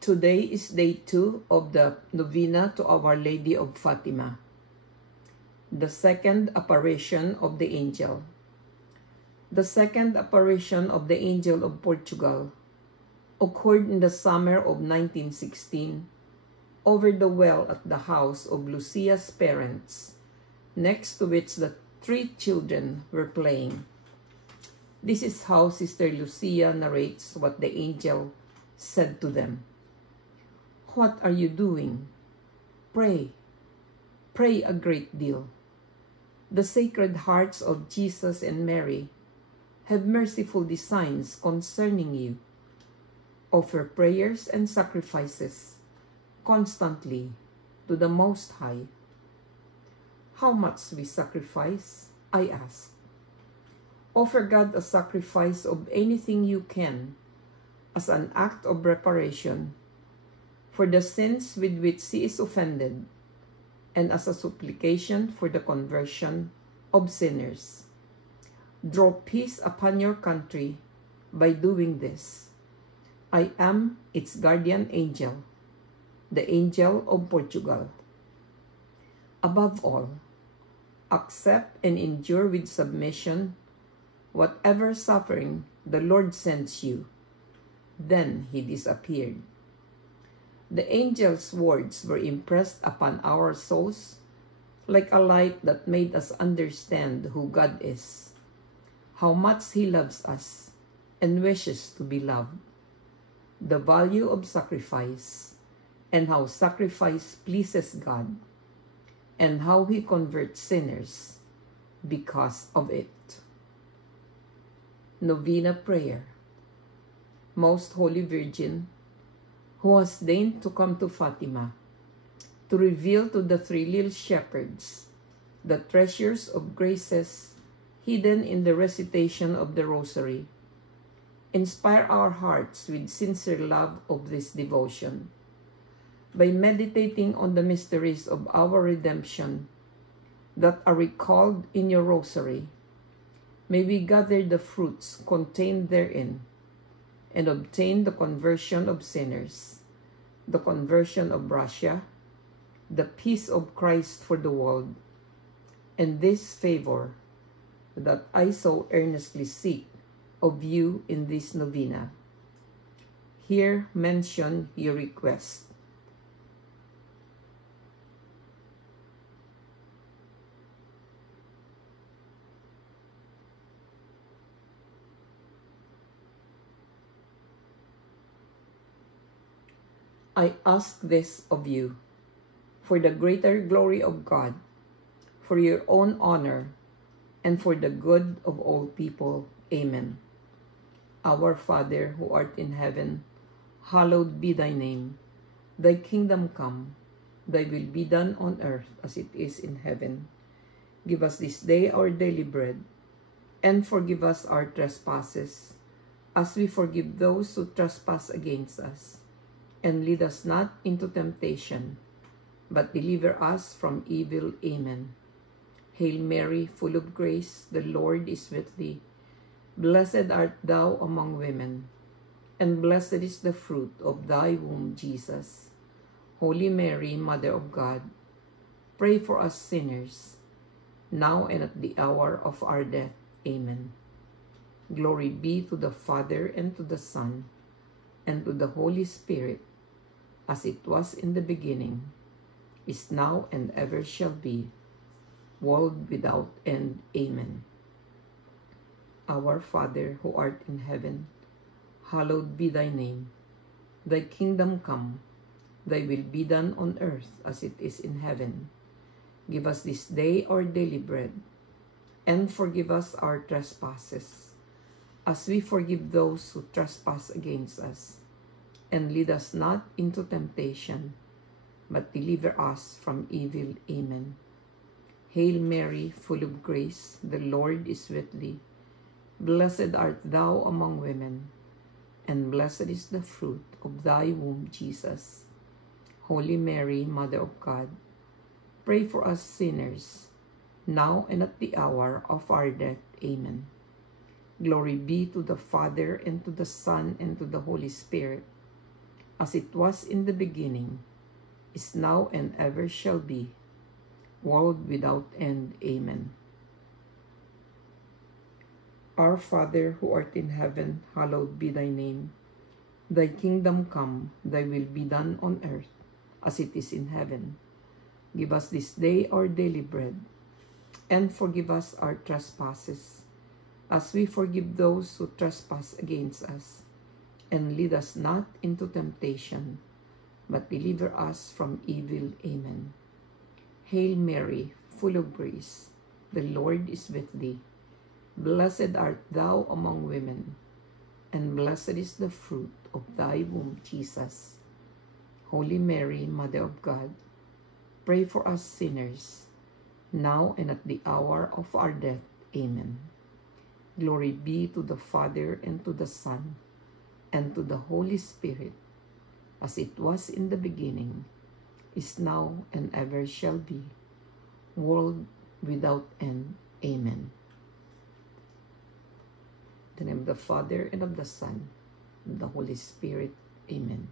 Today is day 2 of the novena to Our Lady of Fatima, the second apparition of the angel. The second apparition of the Angel of Portugal occurred in the summer of 1916 over the well at the house of Lucia's parents, next to which the 3 children were playing. This is how Sister Lucia narrates what the angel said to them. "What are you doing? Pray. Pray a great deal. The Sacred Hearts of Jesus and Mary have merciful designs concerning you. Offer prayers and sacrifices constantly to the Most High." "How much we sacrifice?" I asked. "Offer God a sacrifice of anything you can as an act of reparation for the sins with which He is offended and as a supplication for the conversion of sinners. Draw peace upon your country by doing this. I am its guardian angel, the Angel of Portugal. Above all, accept and endure with submission whatever suffering the Lord sends you." Then he disappeared. The angel's words were impressed upon our souls like a light that made us understand who God is, how much He loves us and wishes to be loved, the value of sacrifice, and how sacrifice pleases God, and how He converts sinners because of it. Novena Prayer. Most Holy Virgin, who has deigned to come to Fatima, to reveal to the 3 little shepherds the treasures of graces hidden in the recitation of the Rosary, inspire our hearts with sincere love of this devotion. By meditating on the mysteries of our redemption that are recalled in your Rosary, may we gather the fruits contained therein and obtain the conversion of sinners, the conversion of Russia, the peace of Christ for the world, and this favor that I so earnestly seek of you in this novena. Here mention your request. I ask this of you, for the greater glory of God, for your own honor, and for the good of all people. Amen. Our Father, who art in heaven, hallowed be thy name. Thy kingdom come, thy will be done on earth as it is in heaven. Give us this day our daily bread, and forgive us our trespasses, as we forgive those who trespass against us. And lead us not into temptation, but deliver us from evil. Amen. Hail Mary, full of grace, the Lord is with thee. Blessed art thou among women, and blessed is the fruit of thy womb, Jesus. Holy Mary, Mother of God, pray for us sinners, now and at the hour of our death. Amen. Glory be to the Father, and to the Son, and to the Holy Spirit, as it was in the beginning, is now, and ever shall be, world without end. Amen. Our Father, who art in heaven, hallowed be thy name. Thy kingdom come, thy will be done on earth as it is in heaven. Give us this day our daily bread, and forgive us our trespasses, as we forgive those who trespass against us. And lead us not into temptation, but deliver us from evil. Amen. Hail Mary, full of grace, the Lord is with thee. Blessed art thou among women, and blessed is the fruit of thy womb, Jesus. Holy Mary, Mother of God, pray for us sinners, now and at the hour of our death. Amen. Glory be to the Father, and to the Son, and to the Holy Spirit, as it was in the beginning, is now and ever shall be, world without end. Amen. Our Father, who art in heaven, hallowed be thy name. Thy kingdom come, thy will be done on earth as it is in heaven. Give us this day our daily bread, and forgive us our trespasses, as we forgive those who trespass against us. And lead us not into temptation, but deliver us from evil. Amen. Hail Mary, full of grace, the Lord is with thee. Blessed art thou among women, and blessed is the fruit of thy womb, Jesus. Holy Mary, Mother of God, pray for us sinners, now and at the hour of our death. Amen. Glory be to the Father, and to the Son, and to the Holy Spirit, as it was in the beginning, is now, and ever shall be, world without end. Amen. In the name of the Father, and of the Son, and of the Holy Spirit. Amen.